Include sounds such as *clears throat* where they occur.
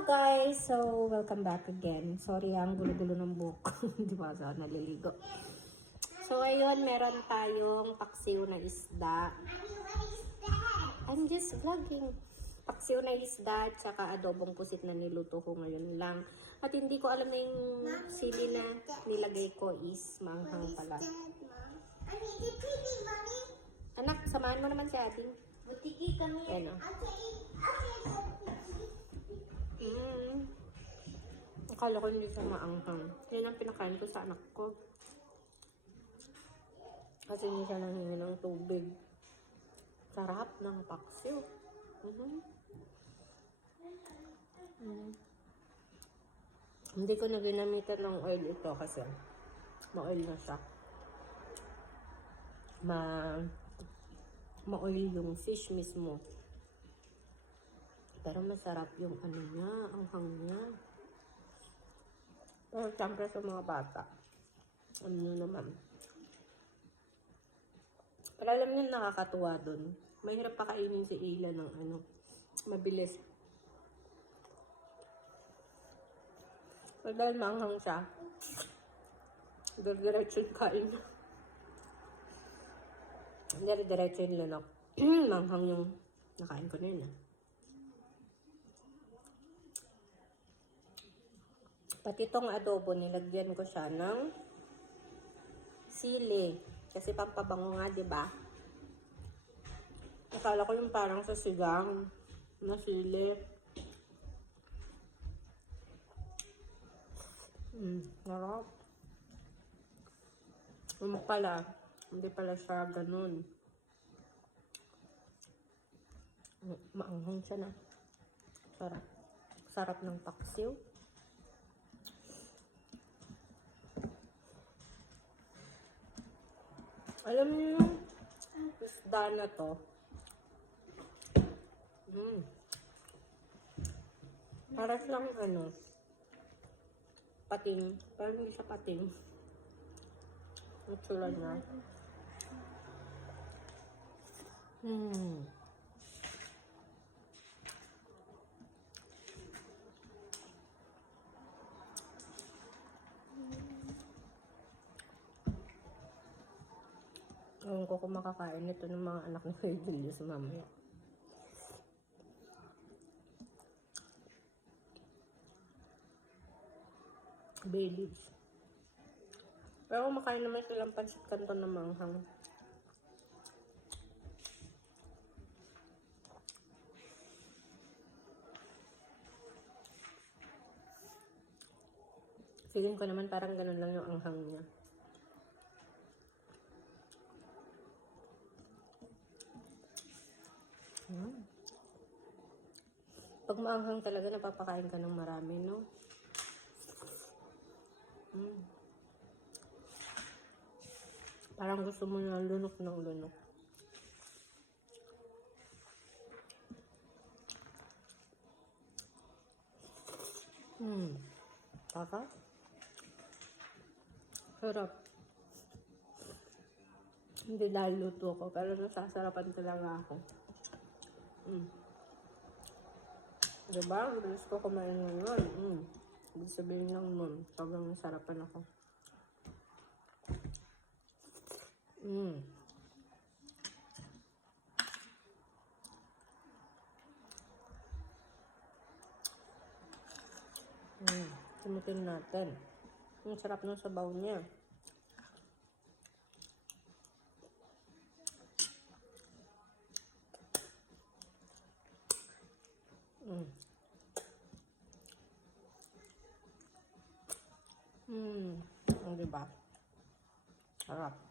Hello guys! So, welcome back again. Sorry ang gulo-gulo ng buhok. Hindi *laughs* ba sa naliligo. So, ayun, meron tayong paksiw na isda. I'm just vlogging. Paksiw na isda, tsaka adobong pusit na niluto ko ngayon lang. At hindi ko alam na yung sili na nilagay ko is manghang pala. Anak, samahan mo naman si ating. Butiki kami. Ayan o. Mm. Akala ko hindi siya maanghang. Yan ang pinakain ko sa anak ko. Kasi hindi siya nanghingi ng tubig. Sarap ng paksiw. Mhm. Mm. Hindi ko na ginamitan ng oil ito kasi ma-oil na siya. Ma ma-oil yung fish mismo. Pero masarap yung ano niya, ang hang niya. Pero siyempre sa mga bata, ano naman. Pero alam niyo nakakatuwa dun. Mahirap pakainin si Ila ng ano, mabilis. Pero dahil maanghang siya, diretso yung kain niya. Hindi, diretso yung lunok. *clears throat* Manghang yung nakain ko na yun ah. Pati itong adobo, nilagyan ko siya ng sili. Kasi pampabango nga, ba? Akala ko yung parang sa sigang na sili. Mm, sarap. Yung pala, hindi pala siya ganun. Mm, Maanghang siya na. Sarap. Sarap ng paksiw. Alam niyo yung isda na to. Mm. Para siyang ano, pating. Parang hindi siya pating. Ang tsura niya. Hmm. Ko kung makakain ito ng mga anak ni Virgilius mamaya. Babies. Pero kumakain naman silang pansit kanto ng manghang. Feeling ko naman parang ganun lang yung anghang niya. Mm. Pag maanghang talaga, napapakain ka ng marami, no? Mm. Parang gusto mo na lunok ng lunok. Hmm. Kaka? Sarap. Hindi dahil luto ko, pero nasasarapan talaga ako. Mm. Diba? Bilis ko kumain ngayon. Mm. Ibig sabihin lang nun, sobrang sarapan ako. Mm. Mm. Tumutin natin. Ang sarap ng sabaw niya. อืม อืมอร่อยบ้างอร่อย